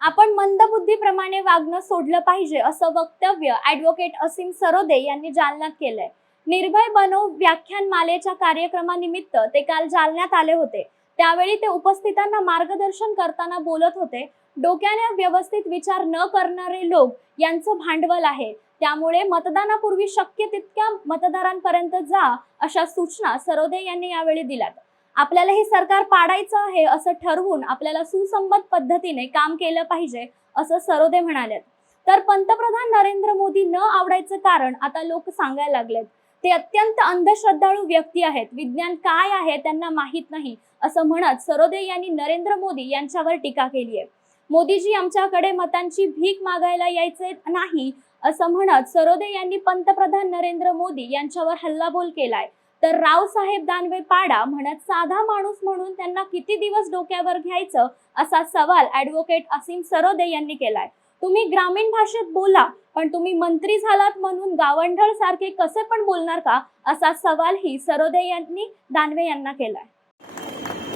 आपण मंदबुद्धीप्रमाणे वागणं सोडलं पाहिजे असं वक्तव्य ॲडव्होकेट असीम सरोदे यांनी जालन्यात केलंय। निर्भय बनव व्याख्यानमालेच्या कार्यक्रमानिमित्त ते काल जालन्यात आले होते। त्यावेळी ते उपस्थितांना मार्गदर्शन करताना बोलत होते। डोक्याने व्यवस्थित विचार न करणारे लोक यांचं भांडवल आहे, त्यामुळे मतदानापूर्वी शक्य तितक्या मतदारांपर्यंत जा अशा सूचना सरोदे यांनी यावेळी दिल्यात। आपल्याला हे सरकार पाडायचं आहे असं ठरवून आपल्याला सुसंबद्ध पद्धतीने काम केलं पाहिजे असं सरोदे म्हणाले। तर पंतप्रधान नरेंद्र मोदी न आवडायचं कारण आता लोक सांगायला लागलेत। ते अत्यंत अंधश्रद्धाळू व्यक्ती आहेत, विज्ञान काय आहे त्यांना माहित नाही असं म्हणत सरोदे यांनी नरेंद्र मोदी यांच्यावर टीका केली आहे। मोदीजी आमच्याकडे मतांची भीक मागायला यायचे नाही असं म्हणत सरोदे यांनी पंतप्रधान नरेंद्र मोदी यांच्यावर हल्लाबोल केलाय। तर रावसाहेब दानवे पाडा म्हणत साधा माणूस म्हणून त्यांना किती दिवस डोक्यावर घ्यायचं असा सवाल ॲडव्होकेट असीम सरोदे यांनी केलाय। तुम्ही ग्रामीण भाषेत बोला, पण तुम्ही मंत्री झालात म्हणून गावंढळ सारखे कसे पण बोलणार का असा सवालही सरोदे यांनी दानवे यांना केलाय।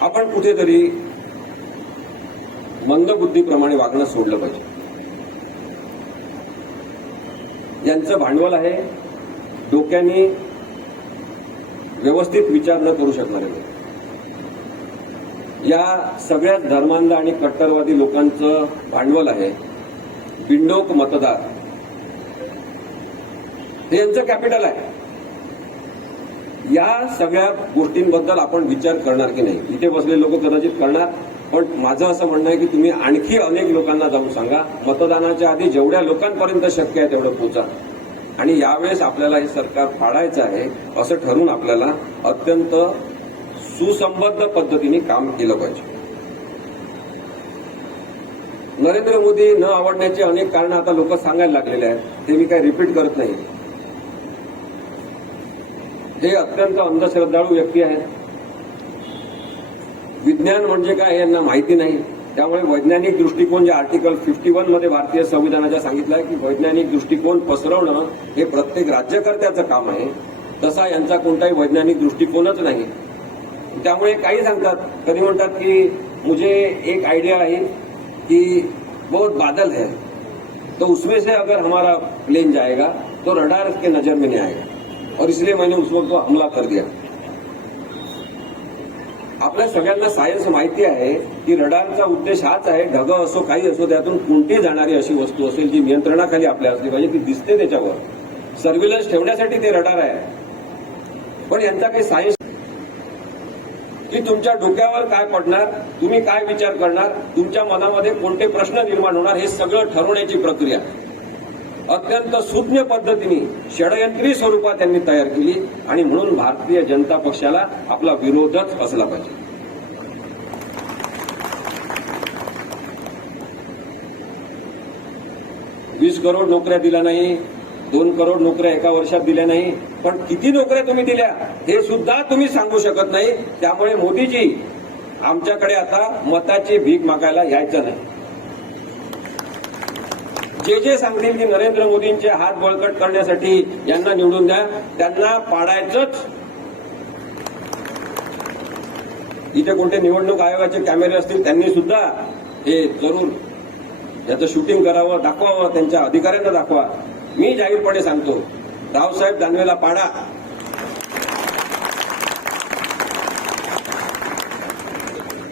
आपण कुठेतरी मंदबुद्धीप्रमाणे वागणं सोडलं पाहिजे। यांचं भांडवल आहे डोक्याने व्यवस्थित विचार न करू शकणारे लोक। या सगळ्या धर्मांध आणि कट्टरवादी लोकांचं भांडवल आहे बिंडोक मतदार, हे यांचं कॅपिटल आहे। या सगळ्या गोष्टींबद्दल आपण विचार करणार की नाही, इथे बसलेले लोक कदाचित करणार, पण माझं असं म्हणणं आहे की तुम्ही आणखी अनेक लोकांना जाऊन सांगा, मतदानाच्या आधी जेवढ्या लोकांपर्यंत शक्य आहे तेवढं पोहोचा। आणि यावेळेस आपल्याला हे सरकार फाडायचं आहे असं ठरवून आपल्याला अत्यंत सुसंबद्ध पद्धतीने काम केलं पाहिजे। नरेंद्र मोदी न आवडण्याची अनेक कारणं आता लोक सांगायला लागलेले आहेत, ते मी काही रिपीट करत नाही। हे अत्यंत अंधश्रद्धाळू व्यक्ती आहेत। विज्ञान म्हणजे काय यांना माहिती नाही, त्यामुळे वैज्ञानिक दृष्टिकोन जे आर्टिकल 51 मध्ये भारतीय संविधानाच्या सांगितलं आहे की वैज्ञानिक दृष्टिकोन पसरवणं हे प्रत्येक राज्यकर्त्याचं काम आहे, तसा यांचा कोणताही वैज्ञानिक दृष्टिकोनच नाही। त्यामुळे काही सांगतात, कधी म्हणतात की मुझे एक आइडिया है कि बहुत बादल है तो उसमें से अगर हमारा प्लेन जाएगा तो रडार के नजर में नहीं आएगा और इसलिए मैंने उस वक्त हमला कर दिया। आपल्या सगळ्यांना सायन्स माहिती आहे की रडारचा उद्देश हाच आहे, ढग असो काही असो त्यातून कोणतीही जाणारी अशी वस्तू असेल जी नियंत्रणाखाली आपल्या असली पाहिजे, ती दिसते त्याच्यावर सर्व्हिलन्स ठेवण्यासाठी ते रडार आहे। पण यांचा काही सायन्स की तुमच्या डोक्यावर काय पडणार, तुम्ही काय विचार करणार, तुमच्या मनामध्ये कोणते प्रश्न निर्माण होणार, हे सगळं ठरवण्याची प्रक्रिया अत्यंत सूक्ष्म पद्धतीने षडयंत्री स्वरूपात त्यांनी तयार केली आणि म्हणून भारतीय जनता पक्षाला आपला विरोधच असला पाहिजे। 20 करोड नोकऱ्या दिल्या नाही, 2 करोड नोकऱ्या एका वर्षात दिल्या नाही, पण किती नोकऱ्या तुम्ही दिल्या हे सुद्धा तुम्ही सांगू शकत नाही। त्यामुळे मोदीजी आमच्याकडे आता मताची भीक मागायला यायचं नाही। जे सांगतील की नरेंद्र मोदींचे हात बळकट करण्यासाठी यांना निवडून द्या, त्यांना पाडायचंच। इथे कोणते निवडणूक आयोगाचे कॅमेरे असतील त्यांनी सुद्धा हे जरूर याचं शूटिंग करावं, दाखवावं, त्यांच्या अधिकाऱ्यांना दाखवा। मी जाहीरपणे सांगतो, रावसाहेब दानवेला पाडा।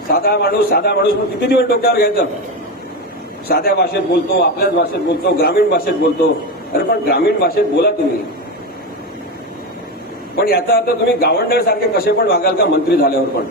साधा माणूस मग किती दिवस डोक्यावर घ्यायचं? साध्या भाषेत बोलतो, आपल्याच भाषेत बोलतो, ग्रामीण भाषेत बोलतो। अरे पण ग्रामीण भाषेत बोला तुम्ही, पण याचा अर्थ तुम्ही गावंढळ सारखे कसे पण वागाल का मंत्री झाल्यावर पण?